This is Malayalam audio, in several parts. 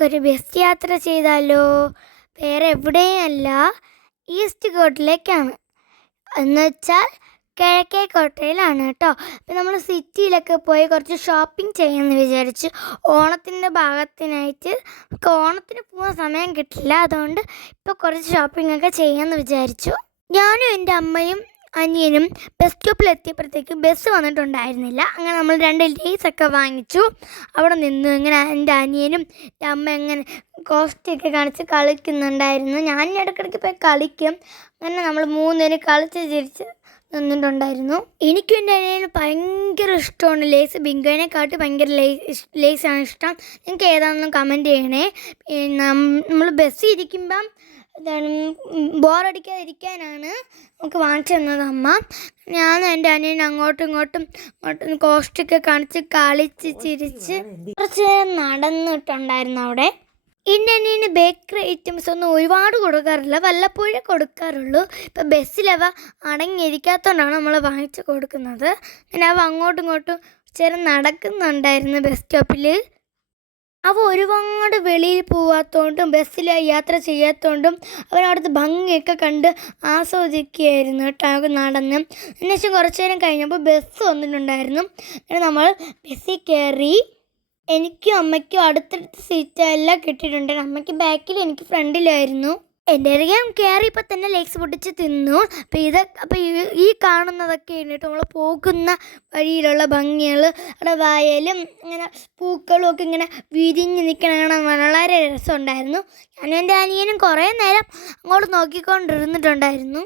നമുക്കൊരു ബസ് യാത്ര ചെയ്താലോ? വേറെ എവിടെയല്ല ഈസ്റ്റ് കോട്ടിലേക്കാണ്. എന്നുവെച്ചാൽ കിഴക്കേ കോട്ടയിലാണ് കേട്ടോ. അപ്പം നമ്മൾ സിറ്റിയിലൊക്കെ പോയി കുറച്ച് ഷോപ്പിംഗ് ചെയ്യാമെന്ന് വിചാരിച്ചു ഓണത്തിന്റെ ഭാഗത്തിനായിട്ട് നമുക്ക് ഓണത്തിന് പോകാൻ സമയം കിട്ടില്ല. അതുകൊണ്ട് ഇപ്പോൾ കുറച്ച് ഷോപ്പിംഗ് ഒക്കെ ചെയ്യാമെന്ന് വിചാരിച്ചു. ഞാനും എന്റെ അമ്മയും അനിയനും ബസ് സ്റ്റോപ്പിൽ എത്തിയപ്പോഴത്തേക്ക് ബസ് വന്നിട്ടുണ്ടായിരുന്നില്ല. അങ്ങനെ നമ്മൾ രണ്ട് ലേസ് ഒക്കെ വാങ്ങിച്ചു. അവിടെ നിന്നു ഇങ്ങനെ എന്റെ അനിയനും എന്റെ അമ്മ ഇങ്ങനെ കോസ്റ്റൊക്കെ കാണിച്ച് കളിക്കുന്നുണ്ടായിരുന്നു. ഞാൻ ഇടയ്ക്കിടയ്ക്ക് പോയി കളിക്കും. അങ്ങനെ നമ്മൾ മൂന്നിന് കളിച്ച് ചിരിച്ച് നിന്നിട്ടുണ്ടായിരുന്നു. എനിക്കും എന്റെ അനിയന് ഭയങ്കര ഇഷ്ടമാണ് ലേസ് ബിങ്കോനെക്കാട്ടി ഭയങ്കര ലേസ് ലേസാണ് ഇഷ്ടം. നിങ്ങൾക്ക് ഏതാണെന്ന് കമന്റ് ചെയ്യണേ. നമ്മൾ ബസ്സിൽ ഇരിക്കുമ്പം എന്താണ് ബോറടിക്കാതിരിക്കാനാണ് നമുക്ക് വാങ്ങിച്ചു തന്നത് അമ്മ. ഞാൻ എന്റെ അനിയൻ അങ്ങോട്ടും ഇങ്ങോട്ടും ഇങ്ങോട്ടും കോസ്റ്റൊക്കെ കാണിച്ച് കളിച്ച് ചിരിച്ച് കുറച്ച് നേരം നടന്നിട്ടുണ്ടായിരുന്നു അവിടെ. എന്റെ അനിയന് ബേക്കറി ഐറ്റംസ് ഒന്നും ഒരുപാട് കൊടുക്കാറില്ല. വല്ലപ്പോഴേ കൊടുക്കാറുള്ളൂ. ഇപ്പം ബസ്സിലവ അടങ്ങിയിരിക്കാത്തതുകൊണ്ടാണ് നമ്മൾ വാങ്ങിച്ച് കൊടുക്കുന്നത്. പിന്നെ അവ അങ്ങോട്ടും ഇങ്ങോട്ടും ചേർന്ന് നടക്കുന്നുണ്ടായിരുന്നു ബസ് സ്റ്റോപ്പിൽ അവ ഒരുപാട് വെളിയിൽ പോവാത്തതുകൊണ്ടും ബസ്സിൽ യാത്ര ചെയ്യാത്തതുകൊണ്ടും അവിടുത്തെ ഭംഗിയൊക്കെ കണ്ട് ആസ്വദിക്കുകയായിരുന്നു കേട്ടോ നടന്ന്. എന്നുവെച്ചാൽ കുറച്ച് നേരം കഴിഞ്ഞപ്പോൾ ബസ് വന്നിട്ടുണ്ടായിരുന്നു. അങ്ങനെ നമ്മൾ ബസ്സിൽ കയറി എനിക്കും അമ്മയ്ക്കും അടുത്തടുത്ത് സീറ്റെല്ലാം കിട്ടിയിട്ടുണ്ട്. അമ്മയ്ക്ക് ബാക്കിൽ എനിക്ക് ഫ്രണ്ടിലായിരുന്നു അറിയാം കയറിയപ്പോൾ തന്നെ ലേക്സ് പൊട്ടിച്ച് തിന്നു. അപ്പോൾ ഇത് അപ്പോൾ ഈ- കാണുന്നതൊക്കെ കേട്ടോ നമ്മൾ പോകുന്ന വഴിയിലുള്ള ഭംഗികൾ അവിടെ വയലും ഇങ്ങനെ പൂക്കളും ഒക്കെ ഇങ്ങനെ വിരിഞ്ഞ് നിൽക്കണ വളരെ രസമുണ്ടായിരുന്നു. ഞാനും എന്റെ അനിയനും കുറേ നേരം അങ്ങോട്ട് നോക്കിക്കൊണ്ടിരുന്നിട്ടുണ്ടായിരുന്നു.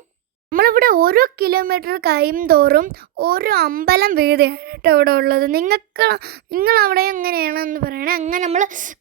നമ്മളിവിടെ ഓരോ കിലോമീറ്റർ കഴിയും തോറും ഓരോ അമ്പലം വീതയാണ് കേട്ടോ ഇവിടെ ഉള്ളത്. നിങ്ങൾക്ക് നിങ്ങൾ അവിടെ നമ്മൾ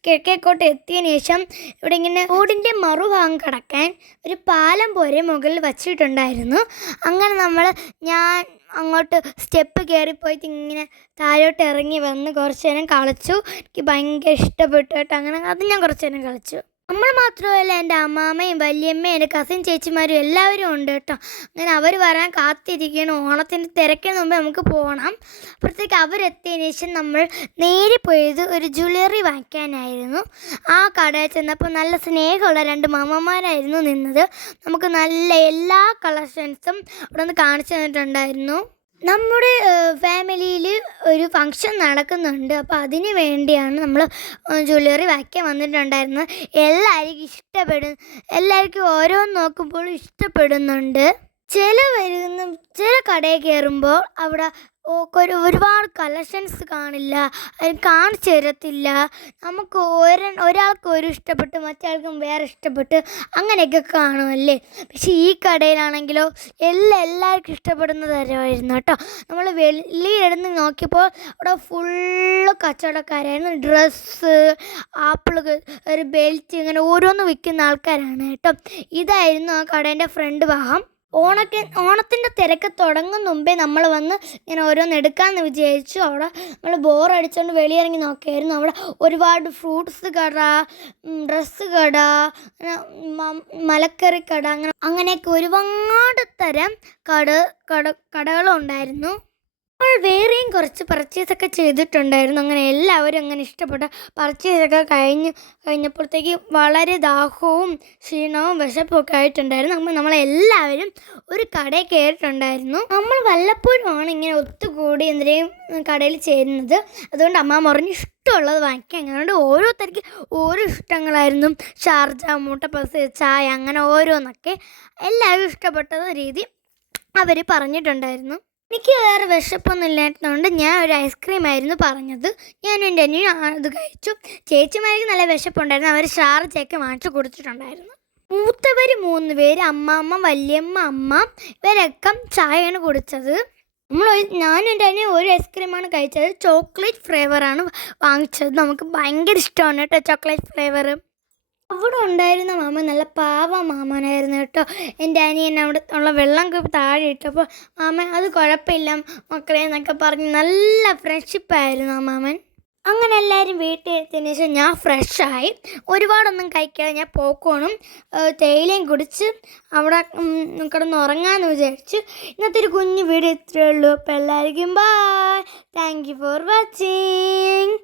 കിഴക്കേക്കോട്ട് എത്തിയതിനു ശേഷം ഇവിടെ ഇങ്ങനെ റോഡിന്റെ മറുഭാഗം കടക്കാൻ ഒരു പാലം പോലെ മുകളിൽ വച്ചിട്ടുണ്ടായിരുന്നു. അങ്ങനെ നമ്മൾ ഞാൻ അങ്ങോട്ട് സ്റ്റെപ്പ് കയറിപ്പോയിട്ട് ഇങ്ങനെ താഴോട്ട് ഇറങ്ങി വന്ന് കുറച്ച് നേരം കളിച്ചു. എനിക്ക് ഭയങ്കര ഇഷ്ടപ്പെട്ടു കേട്ടോ. അങ്ങനെ അത് ഞാൻ കുറച്ച് നേരം കളിച്ചു. നമ്മൾ മാത്രമല്ല എന്റെ അമ്മാമ്മയും വല്യമ്മയും എന്റെ കസിൻ ചേച്ചിമാരും എല്ലാവരും ഉണ്ട് കേട്ടോ. അങ്ങനെ അവർ വരാൻ കാത്തിരിക്കണം ഓണത്തിന്റെ തിരക്കിന് മുമ്പ് നമുക്ക് പോകണം അപ്പോഴത്തേക്ക് അവരെത്തിയതിന് ശേഷം നമ്മൾ നേരെ പോയത് ഒരു ജ്വല്ലറി വാങ്ങിക്കാനായിരുന്നു. ആ കടയിൽ ചെന്നപ്പോൾ നല്ല സ്നേഹമുള്ള രണ്ട് മാമന്മാരായിരുന്നു നിന്നത്. നമുക്ക് നല്ല എല്ലാ കളക്ഷൻസും അവിടെ നിന്ന് കാണിച്ചു തന്നിട്ടുണ്ടായിരുന്നു. നമ്മുടെ ഫാമിലിയിൽ ഒരു ഫങ്ഷൻ നടക്കുന്നുണ്ട്. അപ്പോൾ അതിന് വേണ്ടിയാണ് നമ്മൾ ജ്വല്ലറി വാക്യം വന്നിട്ടുണ്ടായിരുന്നത്. എല്ലാവർക്കും ഇഷ്ടപ്പെടും എല്ലാവർക്കും ഓരോന്ന് നോക്കുമ്പോൾ ഇഷ്ടപ്പെടുന്നുണ്ട്. ചില വരുന്ന ചില കടയിൽ കയറുമ്പോൾ അവിടെ ഒരുപാട് കളക്ഷൻസ് കാണില്ല. അത് കാണിച്ചു തരത്തില്ല. നമുക്ക് ഒര ഒരാൾക്ക് ഒരു ഇഷ്ടപ്പെട്ട് മറ്റാൾക്കും വേറെ ഇഷ്ടപ്പെട്ട് അങ്ങനെയൊക്കെ കാണുമല്ലേ പക്ഷേ ഈ കടയിലാണെങ്കിലോ എല്ലാം എല്ലാവർക്കും ഇഷ്ടപ്പെടുന്ന തരമായിരുന്നു കേട്ടോ. നമ്മൾ വെളിയിലിരുന്ന് നോക്കിയപ്പോൾ അവിടെ ഫുള്ള് കച്ചവടക്കാരായിരുന്നു. ഡ്രസ്സ് ആപ്പിൾ ഒരു ബെൽറ്റ് ഇങ്ങനെ ഓരോന്ന് വിൽക്കുന്ന ആൾക്കാരാണ് കേട്ടോ. ഇതായിരുന്നു ആ കടേന്റെ ഫ്രണ്ട് ഭാഗം. ഓണക്ക് ഓണത്തിന്റെ തിരക്ക് തുടങ്ങും മുമ്പേ നമ്മൾ വന്ന് ഇങ്ങനെ ഓരോന്ന് എടുക്കാമെന്ന് വിചാരിച്ചു. അവിടെ നമ്മൾ ബോറടിച്ചുകൊണ്ട് വെളിയിറങ്ങി നോക്കിയായിരുന്നു അവിടെ ഒരുപാട് ഫ്രൂട്ട്സ് കട ഡ്രസ്സ് കട മലക്കറി കട അങ്ങനെ അങ്ങനെയൊക്കെ ഒരുപാട് തരം കട കട കടകളുണ്ടായിരുന്നു. നമ്മൾ വേറെയും കുറച്ച് പർച്ചേസ് ഒക്കെ ചെയ്തിട്ടുണ്ടായിരുന്നു. അങ്ങനെ എല്ലാവരും അങ്ങനെ ഇഷ്ടപ്പെട്ട പർച്ചേസ് ഒക്കെ കഴിഞ്ഞ് കഴിഞ്ഞപ്പോഴത്തേക്ക് വളരെ ദാഹവും ക്ഷീണവും വിശപ്പും ഒക്കെ ആയിട്ടുണ്ടായിരുന്നു. നമ്മൾ നമ്മളെല്ലാവരും ഒരു കടയിൽ കയറിയിട്ടുണ്ടായിരുന്നു. നമ്മൾ വല്ലപ്പോഴുമാണ് ഇങ്ങനെ ഒത്തുകൂടി എന്തിനേയും കടയിൽ ചേരുന്നത്. അതുകൊണ്ട് അമ്മ പറഞ്ഞു ഇഷ്ടമുള്ളത് വാങ്ങിക്കാം. അങ്ങനെ ഓരോരുത്തർക്ക് ഓരോ ഇഷ്ടങ്ങളായിരുന്നു. ഷാർജ മുട്ടപ്പസ് ചായ അങ്ങനെ ഓരോന്നൊക്കെ എല്ലാവരും ഇഷ്ടപ്പെട്ടത് രീതി അവർ പറഞ്ഞിട്ടുണ്ടായിരുന്നു. എനിക്ക് വേറെ വിശപ്പൊന്നും ഇല്ലാത്തതുകൊണ്ട് ഞാൻ ഒരു ഐസ്ക്രീം ആയിരുന്നു പറഞ്ഞത്. ഞാൻ എന്റെ അനിയും അത് കഴിച്ചു. ചേച്ചിമാർക്ക് നല്ല വിശപ്പുണ്ടായിരുന്നു. അവർ ഷാർജയൊക്കെ വാങ്ങിച്ചു കൊടുത്തിട്ടുണ്ടായിരുന്നു. മൂത്തവർ മൂന്ന് പേര്. അമ്മാമ്മ വല്യമ്മ അമ്മ. ഇവരൊക്കെ ചായയാണ് കുടിച്ചത്. നമ്മൾ ഞാനും എന്റെ അനിയൻ ഒരു ഐസ്ക്രീമാണ് കഴിച്ചത്. ചോക്ലേറ്റ് ഫ്ലേവറാണ് വാങ്ങിച്ചത്. നമുക്ക് ഭയങ്കര ഇഷ്ടമാണ് കേട്ടോ ചോക്ലേറ്റ് ഫ്ലേവർ അവിടെ ഉണ്ടായിരുന്ന മാമ നല്ല പാവ മാമനായിരുന്നു കേട്ടോ. എന്റെ അനിയൻ അവിടെ ഉള്ള വെള്ളം താഴെ ഇട്ടപ്പോൾ മാമൻ അത് കുഴപ്പമില്ല മക്കളെ എന്നൊക്കെ പറഞ്ഞ് നല്ല ഫ്രണ്ട്ഷിപ്പായിരുന്നു ആ മാമൻ. അങ്ങനെ എല്ലാവരും വീട്ടിൽ എത്തിയതിന് ശേഷം ഞാൻ ഫ്രഷായി ഒരുപാടൊന്നും കഴിക്കാതെ ഞാൻ പോക്കോണും തേയിലയും കുടിച്ച് അവിടെ കിടന്ന് ഉറങ്ങാമെന്ന് വിചാരിച്ചു ഇന്നത്തെ ഒരു കുഞ്ഞു വീട് ഇത്രയേ ഉള്ളൂ. അപ്പോൾ എല്ലാവർക്കും bye thank you for watching